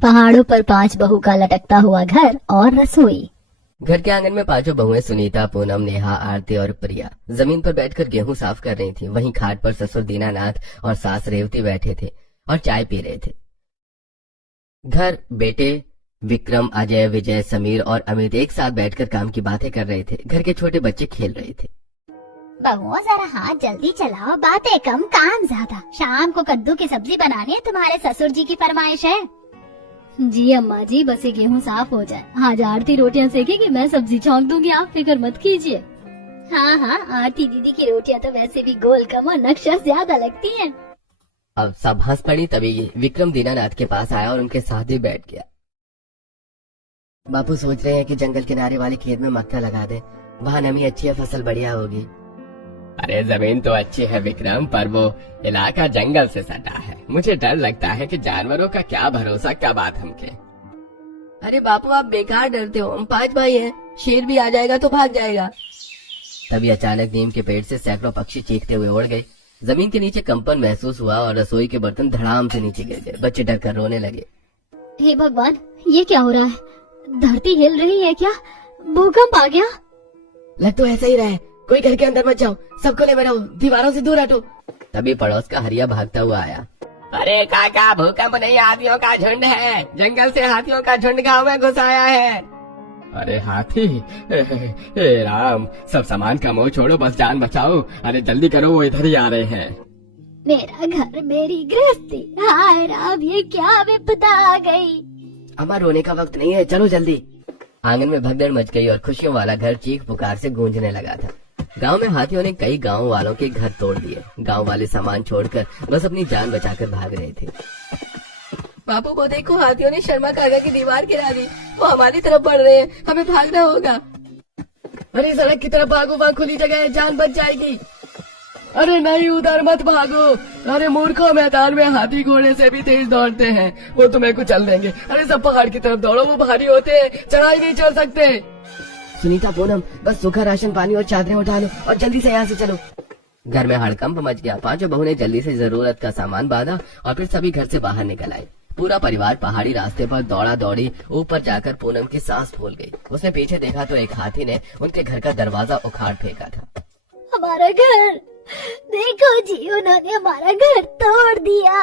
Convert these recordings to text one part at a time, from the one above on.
पहाड़ों पर 5 बहू का लटकता हुआ घर और रसोई। घर के आंगन में 5 बहुएं सुनीता, पूनम, नेहा, आरती और प्रिया जमीन पर बैठकर गेहूं साफ कर रही थी। वहीं खाट पर ससुर दीनानाथ और सास रेवती बैठे थे और चाय पी रहे थे। घर बेटे विक्रम, अजय, विजय, समीर और अमित एक साथ बैठकर काम की बातें कर रहे थे। घर के छोटे बच्चे खेल रहे थे। बहुओं जरा हाथ जल्दी चलाओ, बातें कम काम ज्यादा। शाम को कद्दू की सब्जी बनानी है, तुम्हारे ससुर जी की फरमाइश है। जी अम्मा जी, बस ये गेहूं साफ हो जाए। आज आरती रोटियां सेकेगी, मैं सब्जी छौंक दूंगी, आप फिक्र मत कीजिए। हाँ हाँ, आरती दीदी की रोटियां तो वैसे भी गोल कम और नक्शा ज्यादा लगती हैं। अब सब हंस पड़ी। तभी विक्रम दीनानाथ के पास आया और उनके साथ ही बैठ गया। बापू सोच रहे हैं कि जंगल किनारे वाले खेत में मक्का लगा दे, वहाँ नमी अच्छी है, फसल बढ़िया होगी। अरे जमीन तो अच्छी है विक्रम, पर वो इलाका जंगल से सटा है। मुझे डर लगता है कि जानवरों का क्या भरोसा कब आ थमके। अरे बापू आप बेकार डरते हो, हम 5 भाई हैं, शेर भी आ जाएगा तो भाग जाएगा। तभी अचानक नीम के पेड़ से सैकड़ों पक्षी चीखते हुए उड़ गए। जमीन के नीचे कंपन महसूस हुआ और रसोई के बर्तन धड़ाम से नीचे गिर गए। बच्चे डरकर रोने लगे। हे भगवान, ये क्या हो रहा है? धरती हिल रही है क्या? भूकंप आ गया? लग तो ऐसा ही रहा है। कोई घर के अंदर मत जाओ, सबको ले रहो, दीवारों से दूर हटो। तभी पड़ोस का हरिया भागता हुआ आया। अरे काका, भूकंप नहीं, हाथियों का झुंड है। जंगल से हाथियों का झुंड गांव में घुस आया है। अरे हाथी, हे राम, सब सामान का मोह छोड़ो, बस जान बचाओ। अरे जल्दी करो, वो इधर ही आ रहे हैं। मेरा घर, मेरी गृहस्थी, हाय राम, ये क्या विपदा आ गई। अम्मा रोने का वक्त नहीं है, चलो जल्दी। आंगन में भगदड़ मच गई और खुशियों वाला घर चीख पुकार से गूंजने लगा था। गांव में हाथियों ने कई गांव वालों के घर तोड़ दिए। गांव वाले सामान छोड़कर बस अपनी जान बचाकर भाग रहे थे। बापू को देखो, हाथियों ने शर्मा काका की दीवार गिरा दी। वो हमारी तरफ बढ़ रहे हैं, हमें भागना होगा। अरे सड़क की तरफ भागो, वहाँ खुली जगह है, जान बच जाएगी। अरे नहीं, उधर मत भागो। अरे मूर्खों, मैदान में हाथी घोड़े से भी तेज दौड़ते हैं, वो तुम्हें कुचल देंगे। अरे सब पहाड़ की तरफ दौड़ो, वो भारी होते हैं, चढ़ाई नहीं चढ़ सकते। सुनीता, पूनम, बस सूखा राशन पानी और चादरें उठा लो और जल्दी से यहाँ से चलो। घर में हड़कंप मच गया। 5 बहू ने जल्दी से जरूरत का सामान बांधा और फिर सभी घर से बाहर निकल आए। पूरा परिवार पहाड़ी रास्ते पर दौड़ा दौड़ी ऊपर जाकर पूनम की सांस फूल गई। उसने पीछे देखा तो एक हाथी ने उनके घर का दरवाजा उखाड़ फेंका था। हमारा घर देखो जी, उन्होंने हमारा घर तोड़ दिया।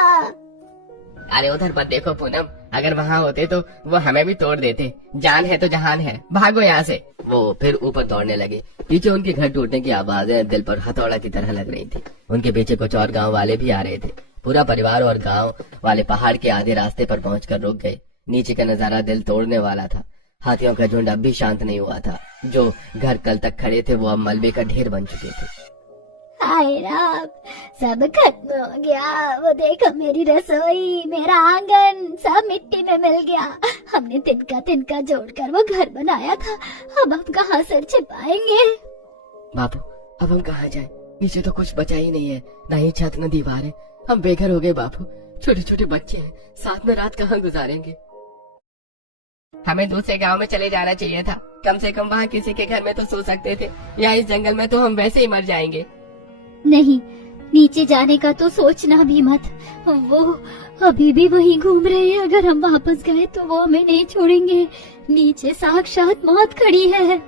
अरे उधर मत देखो पूनम, अगर वहाँ होते तो वो हमें भी तोड़ देते। जान है तो जहान है, भागो यहाँ से। वो फिर ऊपर दौड़ने लगे। पीछे उनके घर टूटने की आवाजें दिल पर हथौड़ा की तरह लग रही थी। उनके पीछे कुछ और गांव वाले भी आ रहे थे। पूरा परिवार और गांव वाले पहाड़ के आधे रास्ते पर पहुंचकर रुक गए। नीचे का नजारा दिल तोड़ने वाला था। हाथियों का झुंड अब भी शांत नहीं हुआ था। जो घर कल तक खड़े थे वो अब मलबे का ढेर बन चुके थे। हाय राम, सब खत्म हो गया। वो देखो, मेरी रसोई, मेरा आंगन, सब मिट्टी में मिल गया। हमने तिनका तिनका जोड़कर वो घर बनाया था, अब हम कहाँ सर छिपाएंगे। बापू, अब हम कहाँ जाएं? नीचे तो कुछ बचा ही नहीं है, न ही छत न दीवारें। हम बेघर हो गए बापू। छोटे छोटे बच्चे हैं, साथ में रात कहाँ गुजारेंगे? हमें दूसरे गांव में चले जाना चाहिए था। कम से कम वहाँ किसी के घर में तो सो सकते थे। या इस जंगल में तो हम वैसे ही मर जाएंगे। नहीं, नीचे जाने का तो सोचना भी मत। वो अभी भी वहीं घूम रहे हैं। अगर हम वापस गए तो वो हमें नहीं छोड़ेंगे। नीचे साक्षात मौत खड़ी है।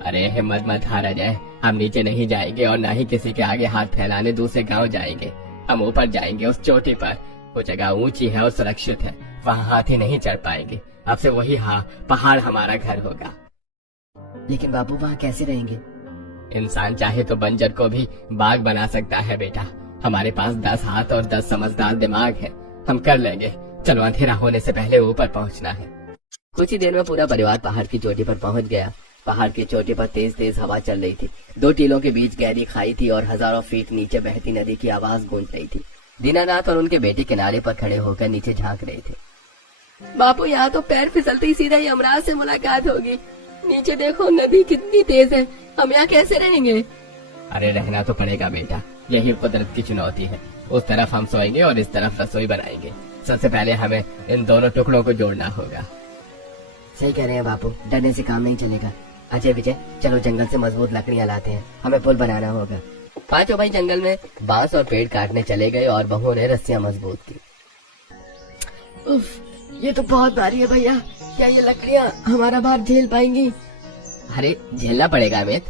अरे हिम्मत मत हारा जाए, हम नीचे नहीं जाएंगे और न ही किसी के आगे हाथ फैलाने दूसरे गांव जाएंगे। हम ऊपर जाएंगे, उस चोटी पर। वो जगह ऊंची है और सुरक्षित है, वहाँ हाथी नहीं चढ़ पाएंगे। अब से वही पहाड़ हमारा घर होगा। लेकिन बाबू, वहाँ कैसे रहेंगे? इंसान चाहे तो बंजर को भी बाग बना सकता है बेटा। हमारे पास 10 हाथ और 10 समझदार दिमाग है, हम कर लेंगे। चलो, अंधेरा होने से पहले ऊपर पहुंचना है। कुछ ही देर में पूरा परिवार पहाड़ की चोटी पर पहुंच गया। पहाड़ की चोटी पर तेज तेज हवा चल रही थी। 2 टीलों के बीच गहरी खाई थी और हजारों फीट नीचे बहती नदी की आवाज गूंज रही थी। दीनानाथ और उनके बेटे किनारे पर खड़े होकर नीचे झांक रहे थे। बापू, यहाँ तो पैर फिसलते ही सीधा यमराज से मुलाकात होगी। नीचे देखो, नदी कितनी तेज है, हम यहाँ कैसे रहेंगे? अरे रहना तो पड़ेगा बेटा, यही कुदरत की चुनौती है। उस तरफ हम सोएंगे और इस तरफ रसोई बनाएंगे। सबसे पहले हमें इन दोनों टुकड़ों को जोड़ना होगा। सही कह रहे हैं बापू, डरने से काम नहीं चलेगा। अजय, विजय, चलो जंगल से मजबूत लकड़ियाँ लाते हैं, हमें पुल बनाना होगा। 5 भाई जंगल में बांस और पेड़ काटने चले गए और बहुओं ने रस्सियां मजबूत की। उफ, ये तो बहुत भारी है भैया, क्या ये लकड़ियाँ हमारा भार झेल पाएंगी? अरे झेलना पड़ेगा अमित।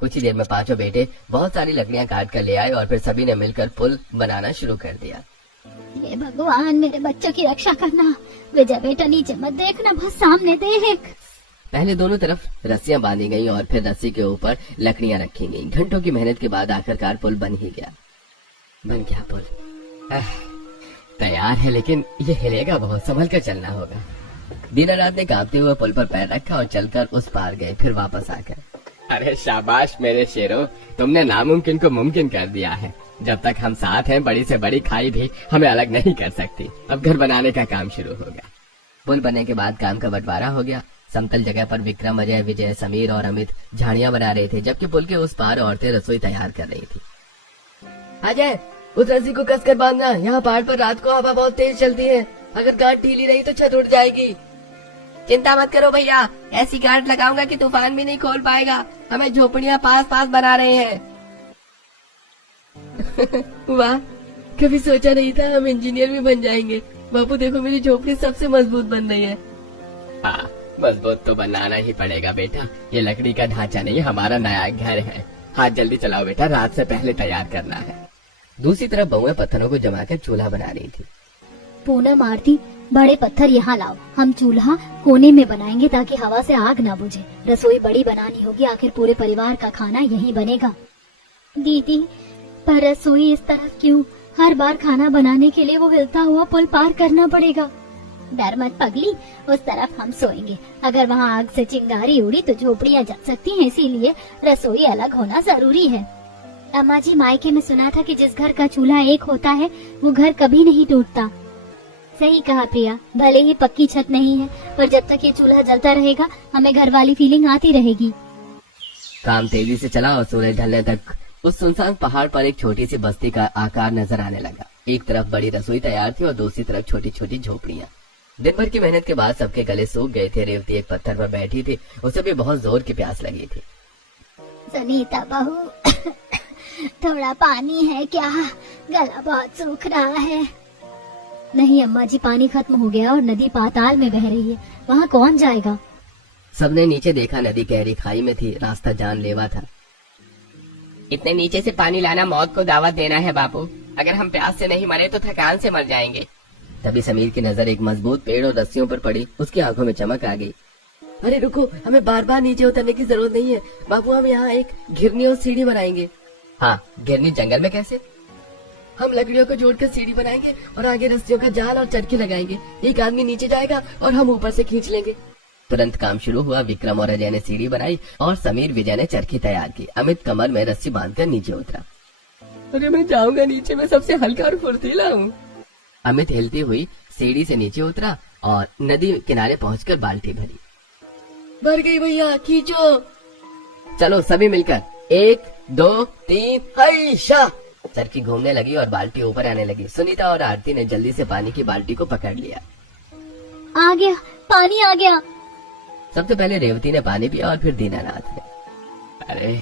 कुछ ही देर में पांचों बेटे बहुत सारी लकड़ियाँ काट कर ले आए और फिर सभी ने मिलकर पुल बनाना शुरू कर दिया। हे भगवान, मेरे बच्चों की रक्षा करना। विजय बेटा नीचे मत देखना, बस सामने देख। पहले दोनों तरफ रस्सियां बांधी गईं और फिर रस्सी के ऊपर लकड़ियां रखी गईं। घंटों की मेहनत के बाद आखिरकार पुल बन ही गया। बन गया पुल। तैयार है, लेकिन ये हिलेगा बहुत, संभल कर चलना होगा। दीना रात ने कांपते हुए पुल पर पैर रखा और चलकर उस पार गए, फिर वापस आकर। अरे शाबाश मेरे शेरों, तुमने नामुमकिन को मुमकिन कर दिया है। जब तक हम साथ हैं, बड़ी से बड़ी खाई भी हमें अलग नहीं कर सकती। अब घर बनाने का काम शुरू होगा। पुल बनने के बाद काम का बंटवारा हो गया। समतल जगह पर विक्रम, अजय, विजय, समीर और अमित झाड़ियां बना रहे थे, जबकि पुल के उस पार औरतें रसोई तैयार कर रही थी। अजय, उस रस्सी को कसकर बांधना, यहाँ पहाड़ पर रात को हवा बहुत तेज चलती है। अगर गांठ ढीली रही तो छत उड़ जाएगी। चिंता मत करो भैया, ऐसी गांठ लगाऊंगा कि तूफान भी नहीं खोल पाएगा। हमें झोपड़ियाँ पास पास बना रहे हैं। वाह, कभी सोचा नहीं था हम इंजीनियर भी बन जाएंगे। बापू देखो, मेरी झोपड़ी सबसे मजबूत बन रही है। हाँ, मजबूत तो बनाना ही पड़ेगा बेटा। ये लकड़ी का ढांचा नहीं, हमारा नया घर है। हाथ जल्दी चलाओ बेटा, रात से पहले तैयार करना है। दूसरी तरफ बहुएं पत्थरों को जमाकर चूल्हा बना रही थी। पूनम, आरती, बड़े पत्थर यहाँ लाओ। हम चूल्हा कोने में बनाएंगे ताकि हवा से आग ना बुझे। रसोई बड़ी बनानी होगी, आखिर पूरे परिवार का खाना यहीं बनेगा। दीदी, पर रसोई इस तरफ क्यों? हर बार खाना बनाने के लिए वो हिलता हुआ पुल पार करना पड़ेगा। डर मत पगली, उस तरफ हम सोएंगे। अगर वहाँ आग से चिंगारी उड़ी तो झोपड़ियाँ जल सकती हैं, इसीलिए रसोई अलग होना जरूरी है। अम्मा जी, मायके में सुना था कि जिस घर का चूल्हा एक होता है वो घर कभी नहीं टूटता। सही कहा प्रिया, भले ही पक्की छत नहीं है, पर जब तक ये चूल्हा जलता रहेगा हमें घर वाली फीलिंग आती रहेगी। काम तेजी से चला और सूरज ढलने तक उस सुनसान पहाड़ पर एक छोटी सी बस्ती का आकार नजर आने लगा। एक तरफ बड़ी रसोई तैयार थी और दूसरी तरफ छोटी छोटी झोपड़ियाँ। दिन भर की मेहनत के बाद सबके गले सूख गए थे। रेवती एक पत्थर पर बैठी थी, उसे भी बहुत जोर की प्यास लगी थी। सुनीता बहू, थोड़ा पानी है क्या? गला बहुत सूख रहा है। नहीं अम्मा जी, पानी खत्म हो गया और नदी पाताल में बह रही है, वहाँ कौन जाएगा? सबने नीचे देखा, नदी गहरी खाई में थी, रास्ता जानलेवा था। इतने नीचे से पानी लाना मौत को दावत देना है बापू। अगर हम प्यास से नहीं मरे तो थकान से मर जाएंगे। तभी समीर की नजर एक मजबूत पेड़ और रस्सियों पर पड़ी। उसकी आंखों में चमक आ गई। अरे रुको, हमें बार बार नीचे उतरने की जरूरत नहीं है बापू, हम यहाँ एक घिरनी और सीढ़ी बनाएंगे। हाँ, घिरनी जंगल में कैसे? हम लकड़ियों को जोड़कर सीढ़ी बनाएंगे और आगे रस्सियों का जाल और चरखी लगाएंगे। एक आदमी नीचे जाएगा और हम ऊपर से खींच लेंगे। तुरंत काम शुरू हुआ। विक्रम और अजय ने सीढ़ी बनाई और समीर, विजय ने चरखी तैयार की। अमित कमर में रस्सी बांधकर नीचे उतरा। अरे मैं जाऊंगा नीचे, मैं सबसे हल्का और फुर्तीला हूँ। अमित हिलती हुई सीढ़ी से नीचे उतरा और नदी किनारे पहुंचकर बाल्टी भरी। भर गई भैया, खींचो। चलो सभी मिलकर, 1 2 3 हैशा। चरखी घूमने लगी और बाल्टी ऊपर आने लगी। सुनीता और आरती ने जल्दी से पानी की बाल्टी को पकड़ लिया। आ गया, पानी आ गया। सबसे पहले रेवती ने पानी पिया और फिर दीनानाथ ने। अरे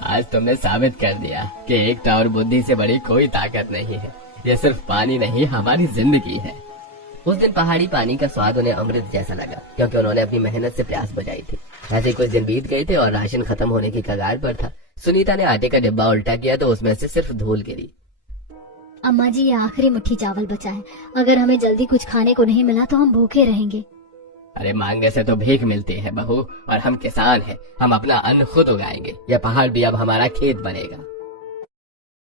आज तुमने साबित कर दिया कि एकता और बुद्धि से बड़ी कोई ताकत नहीं है। ये सिर्फ पानी नहीं, हमारी जिंदगी है। उस दिन पहाड़ी पानी का स्वाद उन्हें अमृत जैसा लगा, क्योंकि उन्होंने अपनी मेहनत से प्यास बुझाई थी। ऐसे कुछ दिन बीत गए थे और राशन खत्म होने की कगार पर था। सुनीता ने आटे का डिब्बा उल्टा किया तो उसमें से सिर्फ धूल गिरी। अम्मा जी, ये आखिरी मुट्ठी चावल बचा है। अगर हमें जल्दी कुछ खाने को नहीं मिला तो हम भूखे रहेंगे। अरे मांगने से तो भीख मिलती है बहू, और हम किसान हैं, हम अपना अन्न खुद उगाएंगे। यह पहाड़ भी अब हमारा खेत बनेगा।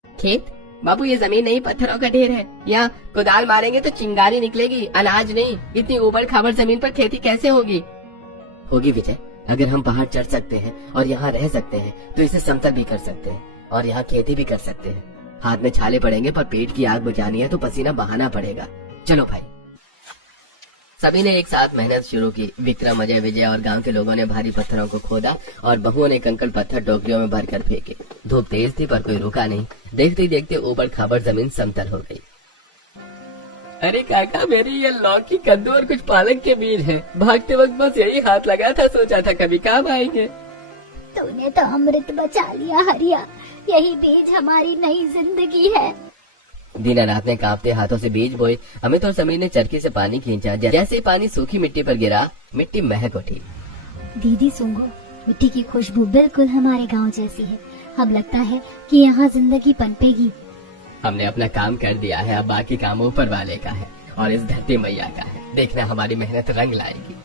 खेत? बाबू ये जमीन नहीं, पत्थरों का ढेर है। यहाँ कुदाल मारेंगे तो चिंगारी निकलेगी, अनाज नहीं। इतनी ऊबड़ खाबड़ जमीन पर खेती कैसे होगी? होगी विजय, अगर हम पहाड़ चढ़ सकते हैं और यहाँ रह सकते हैं तो इसे समतल भी कर सकते हैं और यहाँ खेती भी कर सकते हैं। हाथ में छाले पड़ेंगे पर पेट की आग बुझानी है तो पसीना बहाना पड़ेगा। चलो भाई। सभी ने एक साथ मेहनत शुरू की। विक्रम, अजय, विजय और गांव के लोगों ने भारी पत्थरों को खोदा और बहुओं ने कंकड़ पत्थर टोकरियों में भरकर फेंके। धूप तेज थी पर कोई रुका नहीं। देखते ही देखते ऊबड़ खाबड़ जमीन समतल हो गई। अरे काका, मेरी ये लौकी, कद्दू और कुछ पालक के बीज हैं। भागते वक्त बस यही हाथ लगा था, सोचा था कभी काम आएंगे। तूने तो अमृत बचा लिया हरिया, यही बीज हमारी नई जिंदगी है। दीनानाथ ने कांपते हाथों से बीज बोए। अमित और समीर ने चरखी से पानी खींचा। जैसे ही पानी सूखी मिट्टी पर गिरा, मिट्टी महक उठी। दीदी सुंगो, मिट्टी की खुशबू बिल्कुल हमारे गांव जैसी है। अब लगता है कि यहाँ जिंदगी पनपेगी। हमने अपना काम कर दिया है, अब बाकी काम ऊपर वाले का है और इस धरती मैया का है। देखना हमारी मेहनत रंग लाएगी।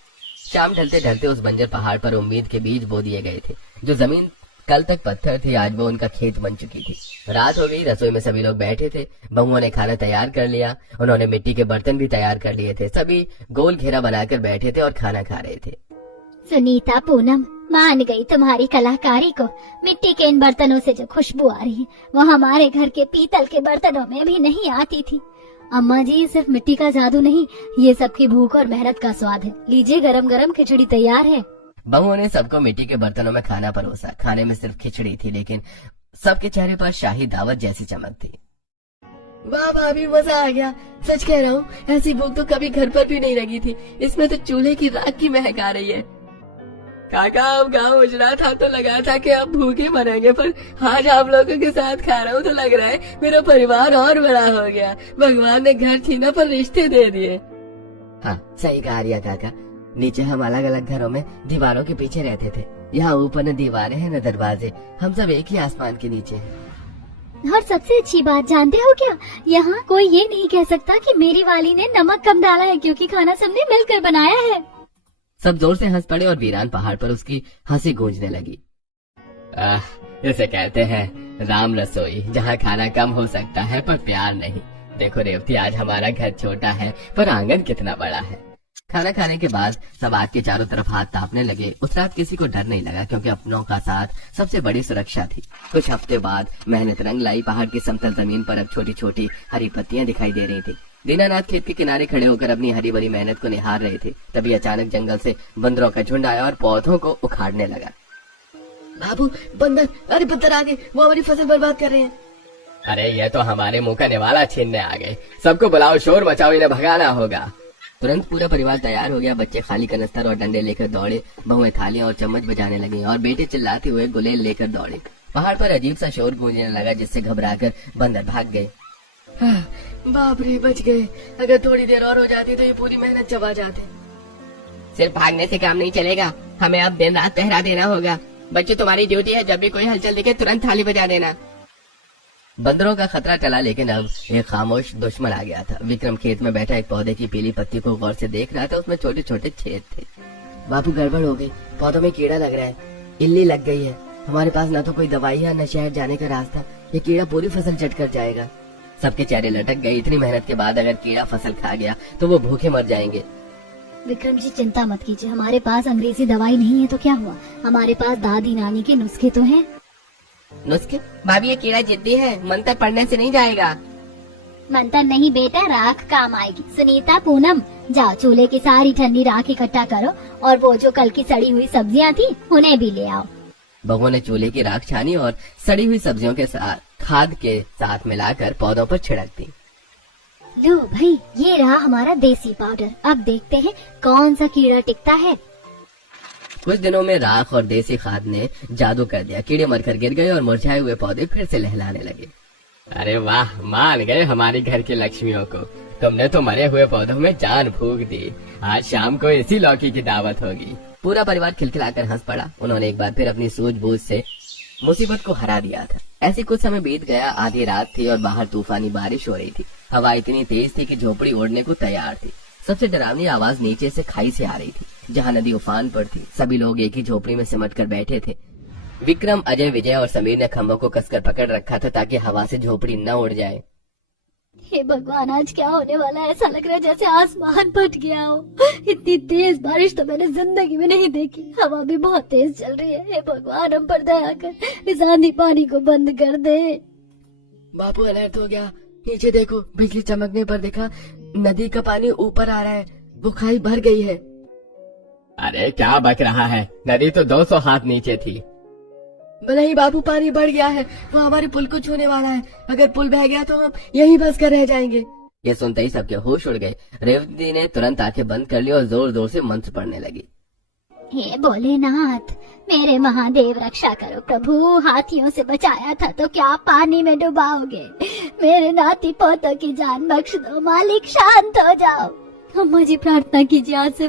शाम ढलते ढलते उस बंजर पहाड़ पर उम्मीद के बीज बो दिए गए थे। जो जमीन कल तक पत्थर थी, आज वो उनका खेत बन चुकी थी। रात हो गई, रसोई में सभी लोग बैठे थे। बहुओं ने खाना तैयार कर लिया। उन्होंने मिट्टी के बर्तन भी तैयार कर लिए थे। सभी गोल घेरा बनाकर बैठे थे और खाना खा रहे थे। सुनीता, पूनम, मान गई तुम्हारी कलाकारी को। मिट्टी के इन बर्तनों से जो खुशबू आ रही है वो हमारे घर के पीतल के बर्तनों में भी नहीं आती थी। अम्मा जी, ये सिर्फ मिट्टी का जादू नहीं, ये सबकी भूख और मेहनत का स्वाद है। लीजिए, गरम गरम खिचड़ी तैयार है। बहुओं ने सबको मिट्टी के बर्तनों में खाना परोसा। खाने में सिर्फ खिचड़ी थी, लेकिन सबके चेहरे पर शाही दावत जैसी चमक थी। वाह भाभी, मजा आ गया। सच कह रहा हूँ, ऐसी भूख तो कभी घर पर भी नहीं लगी थी। इसमें तो चूल्हे की राख की महक आ रही है। काका, अब गाँव उजड़ा था तो लगा था कि अब भूखे मरेंगे, पर आज आप लोगों के साथ खा रहा हूँ तो लग रहा है मेरा परिवार और बड़ा हो गया। भगवान ने घर छीना पर रिश्ते दे दिए। हाँ, सही कहा रिया काका। नीचे हम अलग अलग घरों में दीवारों के पीछे रहते थे। यहाँ ऊपर न दीवारें हैं न दरवाजे। हम सब एक ही आसमान के नीचे हैं। और सबसे अच्छी बात जानते हो क्या, यहाँ कोई ये नहीं कह सकता कि मेरी वाली ने नमक कम डाला है, क्योंकि खाना सबने मिलकर बनाया है। सब जोर से हंस पड़े और वीरान पहाड़ पर उसकी हंसी गूंजने लगी। इसे कहते हैं राम रसोई, जहाँ खाना कम हो सकता है पर प्यार नहीं। देखो रेवती, आज हमारा घर छोटा है पर आंगन कितना बड़ा है। खाना खाने के बाद सब आग के चारों तरफ हाथ तापने लगे। उस रात किसी को डर नहीं लगा, क्योंकि अपनों का साथ सबसे बड़ी सुरक्षा थी। कुछ हफ्ते बाद मेहनत रंग लाई। पहाड़ की समतल जमीन पर अब छोटी छोटी हरी पत्तियां दिखाई दे रही थी। दीनानाथ खेत के किनारे खड़े होकर अपनी हरी भरी मेहनत को निहार रहे थे। तभी अचानक जंगल से बंदरों का झुंड आया और पौधों को उखाड़ने लगा। बाबू, बंदर! अरे बंदर आ गए, वो हमारी फसल बर्बाद कर रहे हैं। अरे ये तो हमारे मुंह का निवाला छीनने आ गए। सबको बुलाओ, शोर मचाओ, इन्हें भगाना होगा। तुरंत पूरा परिवार तैयार हो गया। बच्चे खाली कनस्तर और डंडे लेकर दौड़े। बहुएं थालियां और चम्मच बजाने लगी और बेटे चिल्लाते हुए गुलेल लेकर दौड़े। पहाड़ पर अजीब सा शोर गूंजने लगा, जिससे घबराकर बंदर भाग गए। बाप रे, बच गए। अगर थोड़ी देर और हो जाती तो ये पूरी मेहनत चबा जाते। सिर्फ भागने से काम नहीं चलेगा, हमें अब दिन रात पहरा देना होगा। बच्चे, तुम्हारी ड्यूटी है, जब भी कोई हलचल दिखे तुरंत थाली बजा देना। बंदरों का खतरा टला, लेकिन अब एक खामोश दुश्मन आ गया था। विक्रम खेत में बैठा एक पौधे की पीली पत्ती को गौर से देख रहा था। उसमें छोटे छोटे छेद थे। बापू, गड़बड़ हो गई, पौधों में कीड़ा लग रहा है, इल्ली लग गई है। हमारे पास न तो कोई दवाई है न शहर जाने का रास्ता। ये कीड़ा पूरी फसल चट कर जाएगा। सबके चेहरे लटक गए। इतनी मेहनत के बाद अगर कीड़ा फसल खा गया तो वो भूखे मर जाएंगे। विक्रम जी, चिंता मत कीजिए, हमारे पास अंग्रेजी दवाई नहीं है तो क्या हुआ, हमारे पास दादी नानी के नुस्खे तो हैं। नुस्खे? भाभी, ये कीड़ा जिद्दी है, मंत्र पढ़ने से नहीं जाएगा। मंत्र नहीं बेटा, राख काम आएगी। सुनीता, पूनम, जाओ चूल्हे की सारी ठंडी राख इकट्ठा करो और वो जो कल की सड़ी हुई सब्जियां थी उन्हें भी ले आओ। बहुओं ने चूल्हे की राख छानी और सड़ी हुई सब्जियों के साथ खाद के साथ मिलाकर पौधों पर छिड़क दी। लो भाई, ये रहा हमारा देसी पाउडर। अब देखते हैं कौन सा कीड़ा टिकता है। कुछ दिनों में राख और देसी खाद ने जादू कर दिया। कीड़े मरकर गिर गए और मुरझाए हुए पौधे फिर से लहलाने लगे। अरे वाह, मान गए हमारी घर की लक्ष्मियों को। तुमने तो मरे हुए पौधों में जान फूंक दी। आज शाम को इसी लौकी की दावत होगी। पूरा परिवार खिलखिलाकर हंस पड़ा। उन्होंने एक बार फिर अपनी सूझबूझ से मुसीबत को हरा दिया था। ऐसी कुछ समय बीत गया। आधी रात थी और बाहर तूफानी बारिश हो रही थी। हवा इतनी तेज थी कि झोपड़ी उड़ने को तैयार थी। सबसे डरावनी आवाज नीचे से खाई से आ रही थी, जहाँ नदी उफान पर थी। सभी लोग एक ही झोपड़ी में सिमट कर बैठे थे। विक्रम, अजय, विजय और समीर ने खम्भों को कसकर पकड़ रखा था ताकि हवा से झोपड़ी न उड़ जाए। हे भगवान, आज क्या होने वाला है? ऐसा लग रहा है जैसे आसमान फट गया हो। इतनी तेज बारिश तो मैंने जिंदगी में नहीं देखी। हवा भी बहुत तेज चल रही है। हे भगवान, हम पर दया कर, इस आंधी पानी को बंद कर दे। बापू, अलर्ट हो गया। नीचे देखो, बिजली चमकने पर देखा नदी का पानी ऊपर आ रहा है। वो खाई भर गई है। अरे क्या बक रहा है, नदी तो 200 हाथ नीचे थी। भले ही बाबू, पानी बढ़ गया है, वो हमारे पुल को छूने वाला है। अगर पुल बह गया तो हम यहीं फंस कर रह जाएंगे। ये सुनते ही सबके होश उड़ गए। रेवती ने तुरंत आंखें बंद कर ली और जोर जोर से मंत्र पढ़ने लगी। हे भोलेनाथ, मेरे महादेव रक्षा करो प्रभु। हाथियों से बचाया था तो क्या पानी में डुबाओगे? मेरे नाती पोतों की जान बख्श दो मालिक, शांत हो जाओ। अम्मा जी प्रार्थना कीजिए, आज से